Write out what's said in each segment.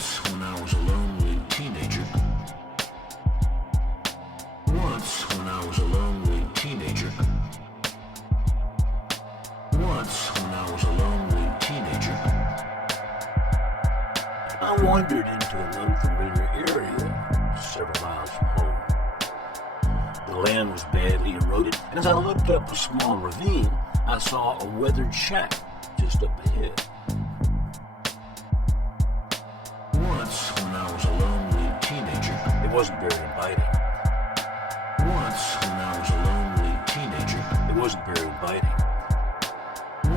Once when I was a lonely teenager. Once when I was a lonely teenager. Once when I was a lonely teenager. I wandered into an unfamiliar area several miles from home. The land was badly eroded, and as I looked up a small ravine, I saw a weathered shack just up ahead. Once when I was a lonely teenager. It wasn't very inviting. Once when I was a lonely teenager. It wasn't very inviting.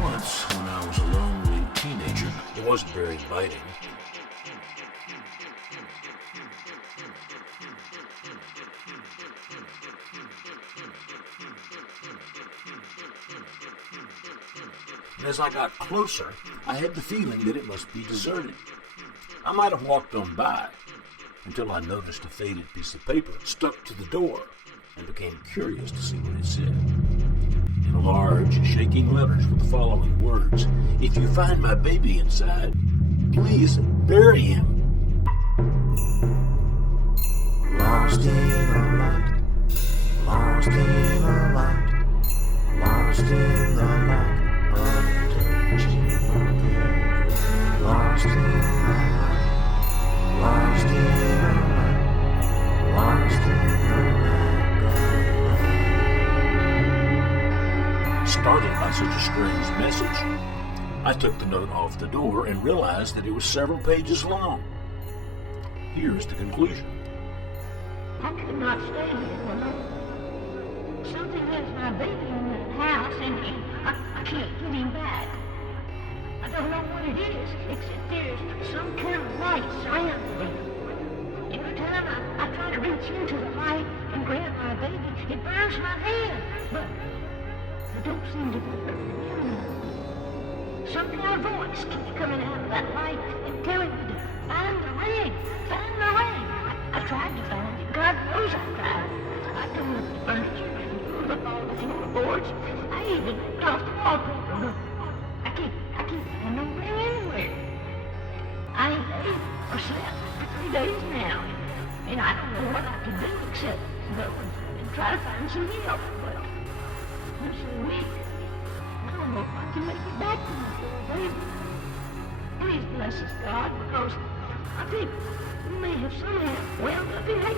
Once when I was a lonely teenager. It wasn't very inviting. And as I got closer, I had the feeling that it must be deserted. I might have walked on by until I noticed a faded piece of paper stuck to the door and became curious to see what it said. In large, shaking letters were the following words: "If you find my baby inside, please bury him." Lost in the light, lost in the light, lost in the light of touching forever. Lost in the light, lost in the light, lost in the lack of love. Startled by such a strange message, I took the note off the door and realized that it was several pages long. Here's the conclusion. I could not stay here alone. Something has my baby in that house, and I can't get him back. I don't know what it is, except there's some kind of light surrounding him. Every time I try to reach into the light and grab my baby, it burns my hand, but I don't seem to be him. Some kind of voice keeps coming out of that light and telling me to find the ring, find the ring. I tried to find it. God knows I tried. I tore up the furniture and looked all the floorboards. I even ripped off the wallpaper. But I can't find no ring anywhere. I ain't ate or slept for 3 days now, and I don't know what I can do except go and try to find some help. But I'm so weak. I don't know if I can make it back to my poor baby. Please bless us, God, because I think we may have somehow wound up in hell.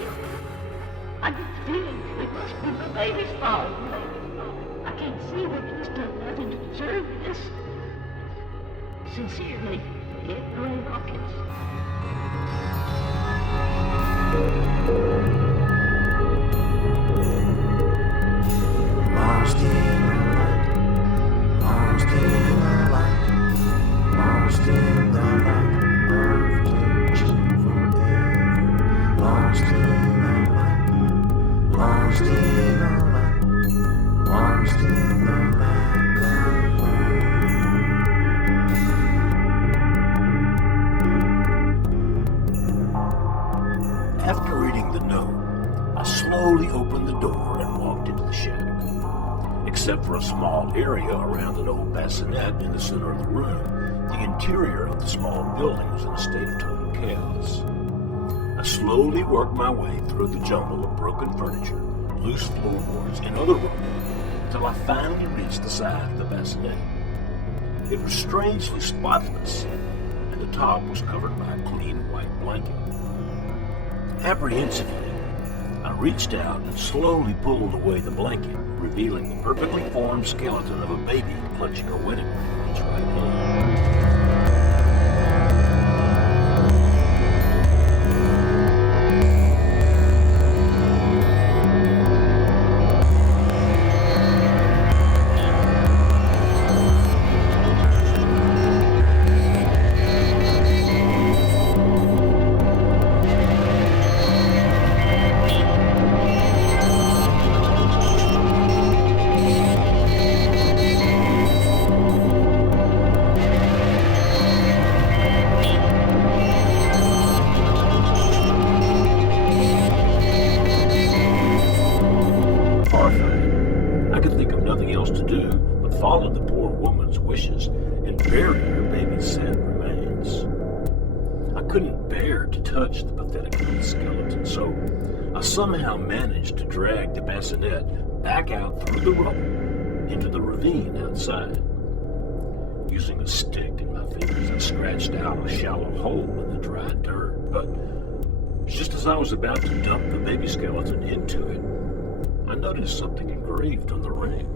I get the feeling it must be my baby's fault. I can't see that he's done nothing to deserve this. Sincerely, Ed Hawkins. Lost in the light, lost in the light, lost in the light of touching forever. Lost in the light, lost in the light, lost in the lack of love. After reading the note, I slowly opened the door and walked into the shack. Except for a small area around an old bassinet in the center of the room, the interior of the small building was in a state of total chaos. I slowly worked my way through the jumble of broken furniture, loose floorboards, and other rubble until I finally reached the side of the bassinet. It was strangely spotless, and the top was covered by a clean white blanket. Apprehensively, I reached out and slowly pulled away the blanket, revealing the perfectly formed skeleton of a baby clutching a wedding ring in its right hand. Followed the poor woman's wishes and buried her baby's sad remains. I couldn't bear to touch the pathetic little skeleton, so I somehow managed to drag the bassinet back out through the rubble into the ravine outside. Using a stick in my fingers, I scratched out a shallow hole in the dry dirt, but just as I was about to dump the baby skeleton into it, I noticed something engraved on the ring.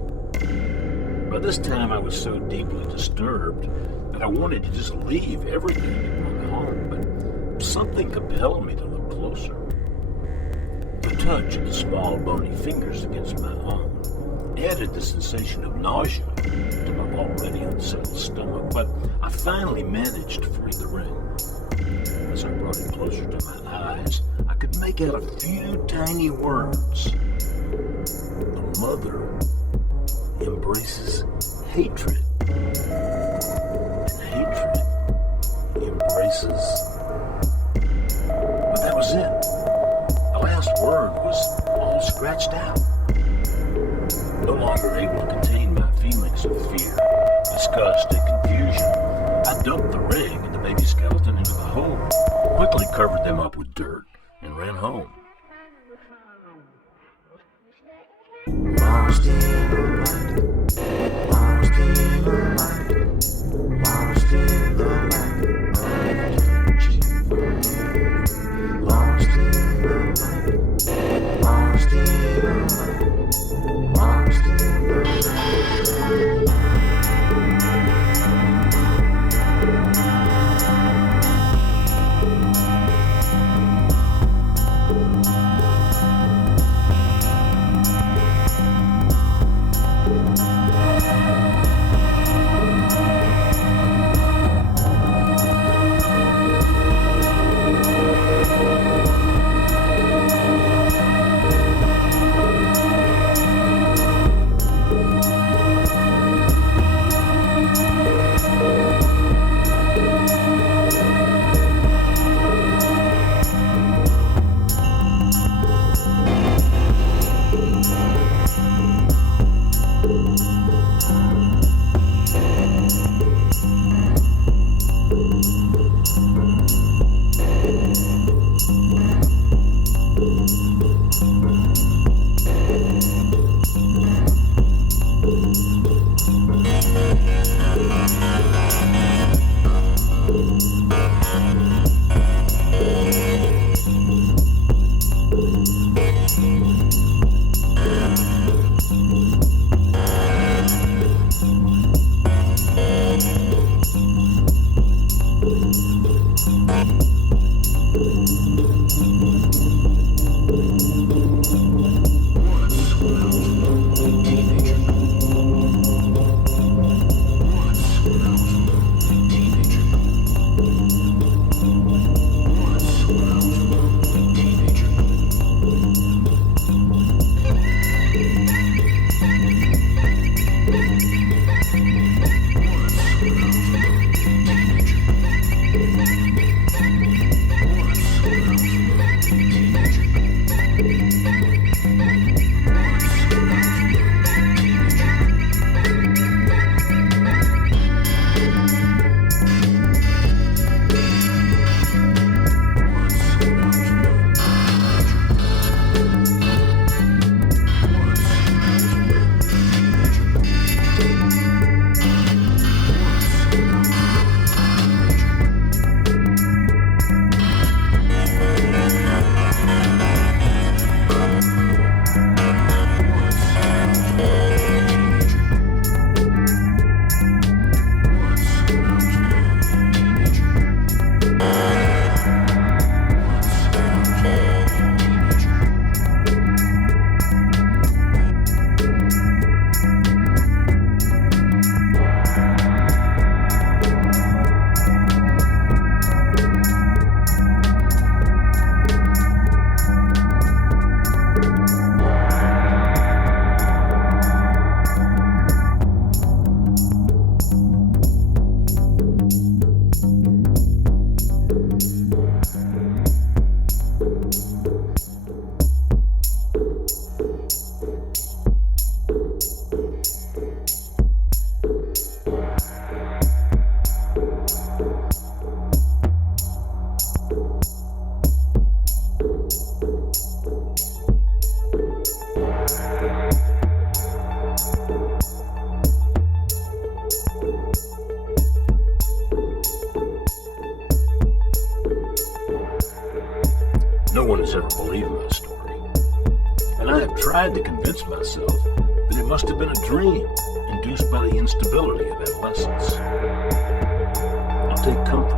By this time, I was so deeply disturbed that I wanted to just leave everything and run home, but something compelled me to look closer. The touch of the small bony fingers against my own added the sensation of nausea to my already unsettled stomach, but I finally managed to free the ring. As I brought it closer to my eyes, I could make out a few tiny words. The mother embraces hatred, and hatred embraces. But that was it. The last word was all scratched out. No longer able to contain my feelings of fear, disgust, and confusion, I dumped the ring and the baby skeleton into the hole, quickly covered them up with dirt, and ran home. Lost in the light, lost in the light, lost in the light of touching forever. Lost in the light, lost in the light, lost in the light. one has ever believed my story, and I have tried to convince myself that it must have been a dream induced by the instability of adolescence. I'll take comfort